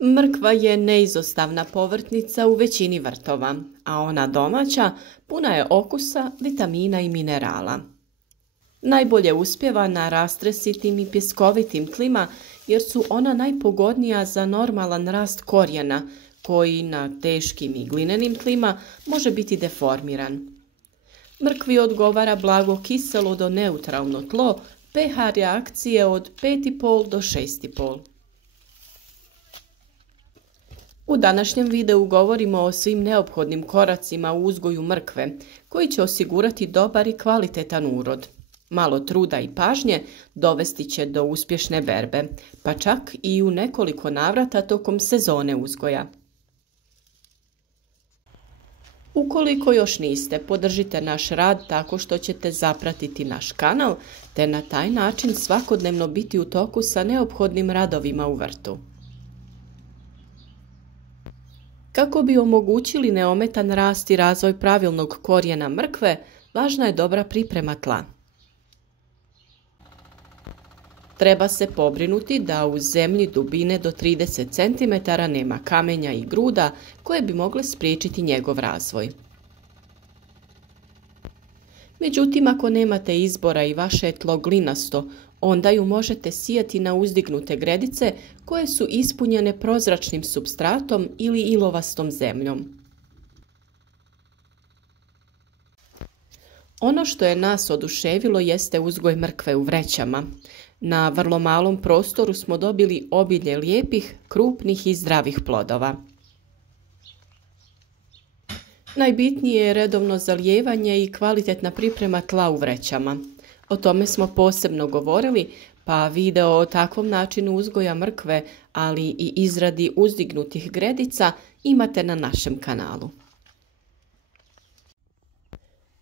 Mrkva je neizostavna povrtnica u većini vrtova, a ona domaća puna je okusa, vitamina i minerala. Najbolje uspijeva na rastresitim i pjeskovitim tlima jer su ona najpogodnija za normalan rast korijena, koji na teškim i glinenim tlima može biti deformiran. Mrkvi odgovara blago kiselo do neutralno tlo, pH reakcije od 5,5 do 6,5. U današnjem videu govorimo o svim neophodnim koracima u uzgoju mrkve, koji će osigurati dobar i kvalitetan urod. Malo truda i pažnje dovesti će do uspješne berbe, pa čak i u nekoliko navrata tokom sezone uzgoja. Ukoliko još niste, podržite naš rad tako što ćete zapratiti naš kanal, te na taj način svakodnevno biti u toku sa neophodnim radovima u vrtu. Kako bi omogućili neometan rast i razvoj pravilnog korijena mrkve, važna je dobra priprema tla. Treba se pobrinuti da u zemlji dubine do 30 cm nema kamenja i gruda koje bi mogle spriječiti njegov razvoj. Međutim, ako nemate izbora i vaše je tlo glinasto, onda ju možete sijati na uzdignute gredice koje su ispunjene prozračnim supstratom ili ilovastom zemljom. Ono što je nas oduševilo jeste uzgoj mrkve u vrećama. Na vrlo malom prostoru smo dobili obilje lijepih, krupnih i zdravih plodova. Najbitnije je redovno zalijevanje i kvalitetna priprema tla u vrećama. O tome smo posebno govorili, pa video o takvom načinu uzgoja mrkve, ali i izradi uzdignutih gredica imate na našem kanalu.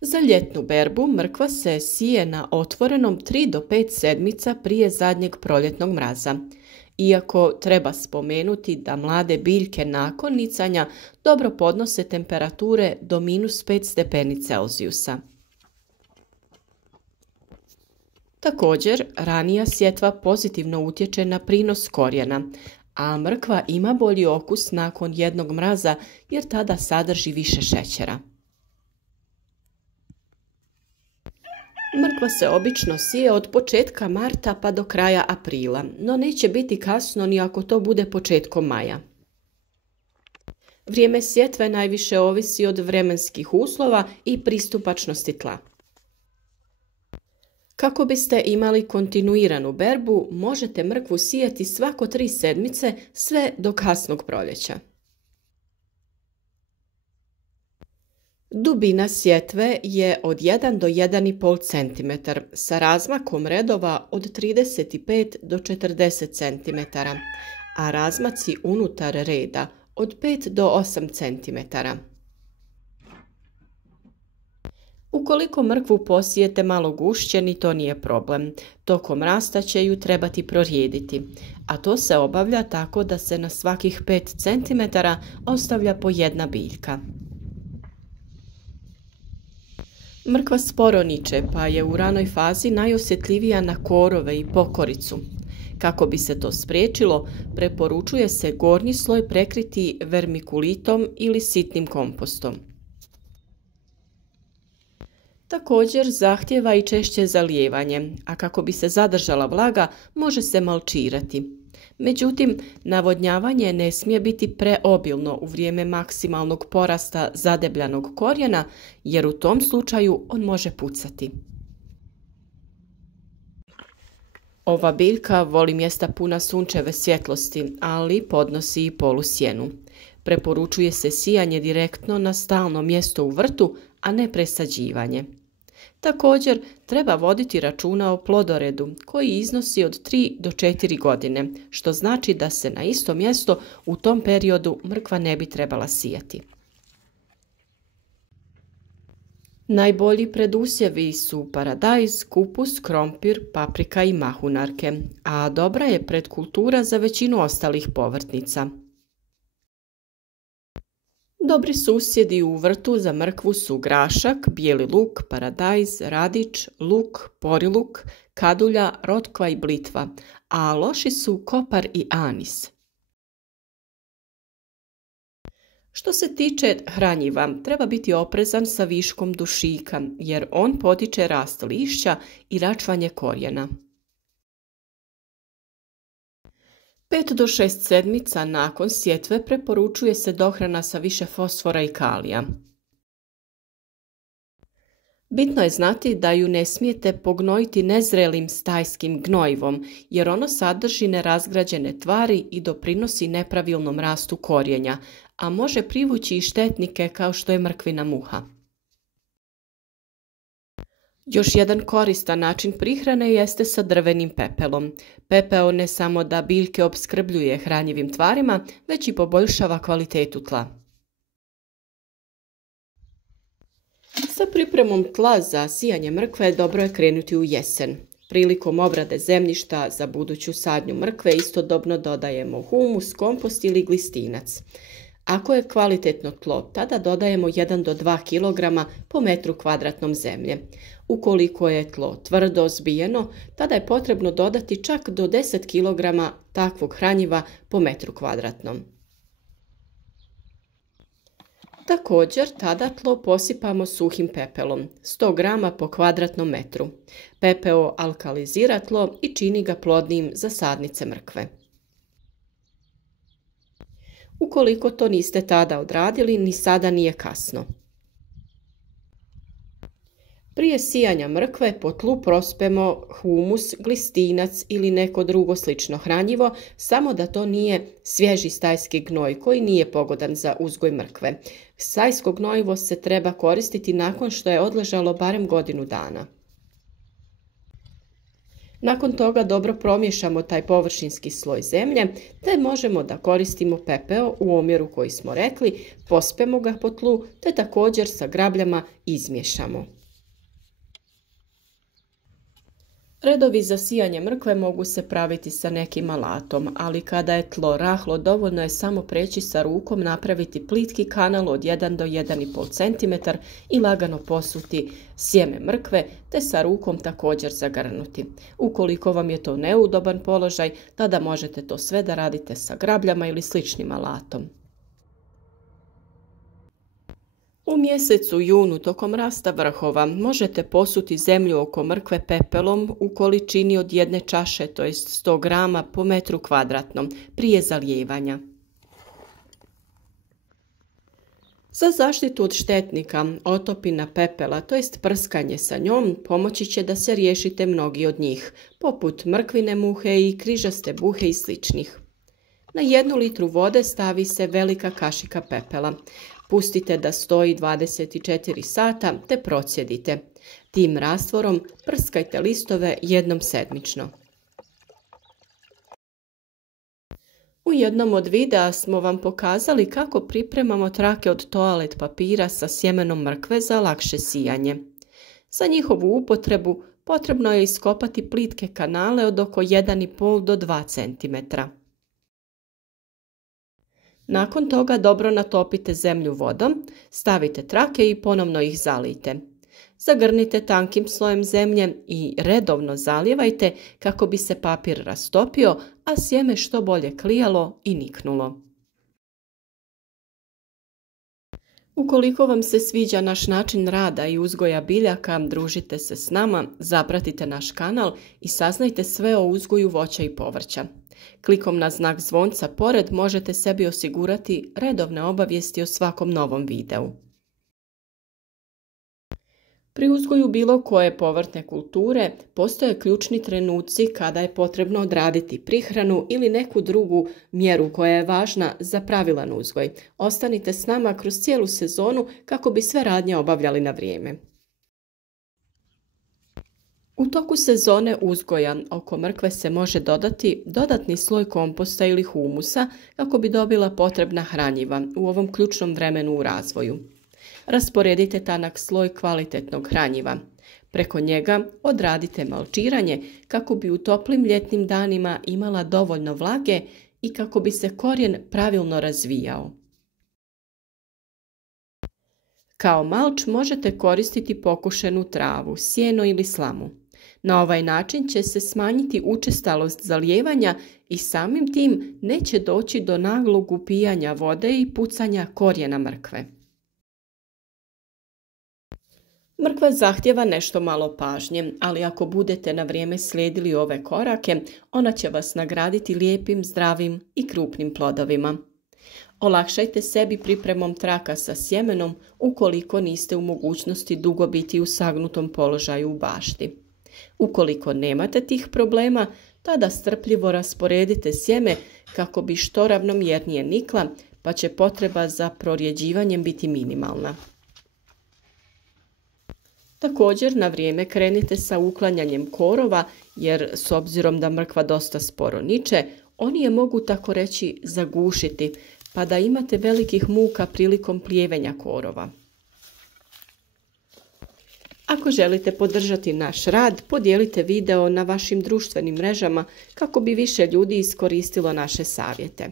Za ljetnu berbu mrkva se sije na otvorenom 3 do 5 sedmica prije zadnjeg proljetnog mraza. Iako treba spomenuti da mlade biljke nakon nicanja dobro podnose temperature do -5 stepeni Celzijusa. Također, ranija sjetva pozitivno utječe na prinos korijena, a mrkva ima bolji okus nakon jednog mraza jer tada sadrži više šećera. Mrkva se obično sije od početka marta pa do kraja aprila, no neće biti kasno ni ako to bude početkom maja. Vrijeme sjetve najviše ovisi od vremenskih uslova i pristupačnosti tla. Kako biste imali kontinuiranu berbu, možete mrkvu sijati svako 3 sedmice sve do kasnog proljeća. Dubina sjetve je od 1 do 1,5 cm sa razmakom redova od 35 do 40 cm, a razmaci unutar reda od 5 do 8 cm. Ukoliko mrkvu posijete malo gušće, ni to nije problem. Tokom rasta će ju trebati prorijediti, a to se obavlja tako da se na svakih 5 cm ostavlja po jedna biljka. Mrkva sporo niče, pa je u ranoj fazi najosjetljivija na korove i pokoricu. Kako bi se to spriječilo, preporučuje se gornji sloj prekriti vermikulitom ili sitnim kompostom. Također zahtijeva i češće zalijevanje, a kako bi se zadržala vlaga, može se malčirati. Međutim, navodnjavanje ne smije biti preobilno u vrijeme maksimalnog porasta zadebljanog korijena, jer u tom slučaju on može pucati. Ova biljka voli mjesta puna sunčeve svjetlosti, ali podnosi i polusjenu. Preporučuje se sijanje direktno na stalno mjesto u vrtu, a ne presađivanje. Također, treba voditi računa o plodoredu koji iznosi od 3 do 4 godine, što znači da se na isto mjesto u tom periodu mrkva ne bi trebala sijati. Najbolji predusjevi su paradajz, kupus, krompir, paprika i mahunarke, a dobra je predkultura za većinu ostalih povrtnica. Dobri susjedi u vrtu za mrkvu su grašak, bijeli luk, paradajz, radič, luk, poriluk, kadulja, rotkva i blitva, a loši su kopar i anis. Što se tiče hranjiva, treba biti oprezan sa viškom dušika, jer on potiče rast lišća i račvanje korijena. 5 do 6 sedmica nakon sjetve preporučuje se dohrana sa više fosfora i kalija. Bitno je znati da ju ne smijete pognojiti nezrelim stajskim gnojivom, jer ono sadrži nerazgrađene tvari i doprinosi nepravilnom rastu korijenja, a može privući i štetnike kao što je mrkvina muha. Još jedan koristan način prihrane jeste sa drvenim pepelom. Pepeo ne samo da biljke opskrbljuje hranjivim tvarima, već i poboljšava kvalitetu tla. Sa pripremom tla za sijanje mrkve dobro je krenuti u jesen. Prilikom obrade zemljišta za buduću sadnju mrkve istodobno dodajemo humus, kompost ili glistinac. Ako je kvalitetno tlo, tada dodajemo 1 do 2 kg po metru kvadratnom zemlje. Ukoliko je tlo tvrdo zbijeno, tada je potrebno dodati čak do 10 kg takvog hranjiva po metru kvadratnom. Također, tada tlo posipamo suhim pepelom, 100 g po kvadratnom metru. Pepeo alkalizira tlo i čini ga plodnijim za sadnice mrkve. Ukoliko to niste tada odradili, ni sada nije kasno. Prije sijanja mrkve po tlu prospemo humus, glistinac ili neko drugo slično hranjivo, samo da to nije svježi stajski gnoj koji nije pogodan za uzgoj mrkve. Stajsko gnojivo se treba koristiti nakon što je odležalo barem godinu dana. Nakon toga dobro promiješamo taj površinski sloj zemlje, te možemo da koristimo pepeo u omjeru koji smo rekli, pospemo ga po tlu, te također sa grabljama izmiješamo. Redovi za sijanje mrkve mogu se praviti sa nekim alatom, ali kada je tlo rahlo, dovoljno je samo preći sa rukom, napraviti plitki kanal od 1 do 1,5 cm i lagano posuti sjeme mrkve, te sa rukom također zagrnuti. Ukoliko vam je to neudoban položaj, tada možete to sve da radite sa grabljama ili sličnim alatom. U mjesecu junu tokom rasta vrhova možete posuti zemlju oko mrkve pepelom u količini od 1 čaše, to jest 100 g po metru kvadratnom, prije zalijevanja. Za zaštitu od štetnika, otopina pepela, to jest prskanje sa njom, pomoći će da se riješite mnogi od njih, poput mrkvine muhe i križaste buhe i sličnih. Na 1 litru vode stavi se velika kašika pepela. Pustite da stoji 24 sata te procjedite. Tim rastvorom prskajte listove jednom sedmično. U jednom od videa smo vam pokazali kako pripremamo trake od toalet papira sa sjemenom mrkve za lakše sijanje. Za njihovu upotrebu potrebno je iskopati plitke kanale od oko 1,5 do 2 cm. Nakon toga dobro natopite zemlju vodom, stavite trake i ponovno ih zalijte. Zagrnite tankim slojem zemlje i redovno zalijevajte kako bi se papir rastopio, a sjeme što bolje klijalo i niknulo. Ukoliko vam se sviđa naš način rada i uzgoja biljaka, družite se s nama, zapratite naš kanal i saznajte sve o uzgoju voća i povrća. Klikom na znak zvonca pored možete sebi osigurati redovne obavijesti o svakom novom videu. Pri uzgoju bilo koje povrtne kulture postoje ključni trenuci kada je potrebno odraditi prihranu ili neku drugu mjeru koja je važna za pravilan uzgoj. Ostanite s nama kroz cijelu sezonu kako bi sve radnje obavljali na vrijeme. U toku sezone uzgoja oko mrkve se može dodati dodatni sloj komposta ili humusa kako bi dobila potrebna hranjiva u ovom ključnom vremenu u razvoju. Rasporedite tanak sloj kvalitetnog hranjiva. Preko njega odradite malčiranje kako bi u toplim ljetnim danima imala dovoljno vlage i kako bi se korijen pravilno razvijao. Kao malč možete koristiti pokušenu travu, sjeno ili slamu. Na ovaj način će se smanjiti učestalost zalijevanja i samim tim neće doći do naglog upijanja vode i pucanja korijena mrkve. Mrkva zahtjeva nešto malo pažnje, ali ako budete na vrijeme slijedili ove korake, ona će vas nagraditi lijepim, zdravim i krupnim plodovima. Olakšajte sebi pripremom traka sa sjemenom ukoliko niste u mogućnosti dugo biti u sagnutom položaju u bašti. Ukoliko nemate tih problema, tada strpljivo rasporedite sjeme kako bi što ravnomjernije nikla, pa će potreba za prorjeđivanjem biti minimalna. Također na vrijeme krenite sa uklanjanjem korova, jer s obzirom da mrkva dosta sporo niče, oni je mogu tako reći zagušiti, pa da imate velikih muka prilikom plijevenja korova. Ako želite podržati naš rad, podijelite video na vašim društvenim mrežama kako bi više ljudi iskoristilo naše savjete.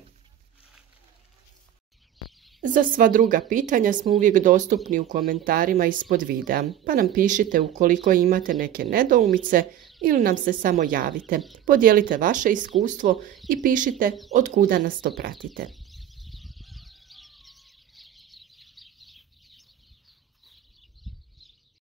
Za sva druga pitanja smo uvijek dostupni u komentarima ispod videa, pa nam pišite ukoliko imate neke nedoumice ili nam se samo javite. Podijelite vaše iskustvo i pišite od kuda nas to pratite.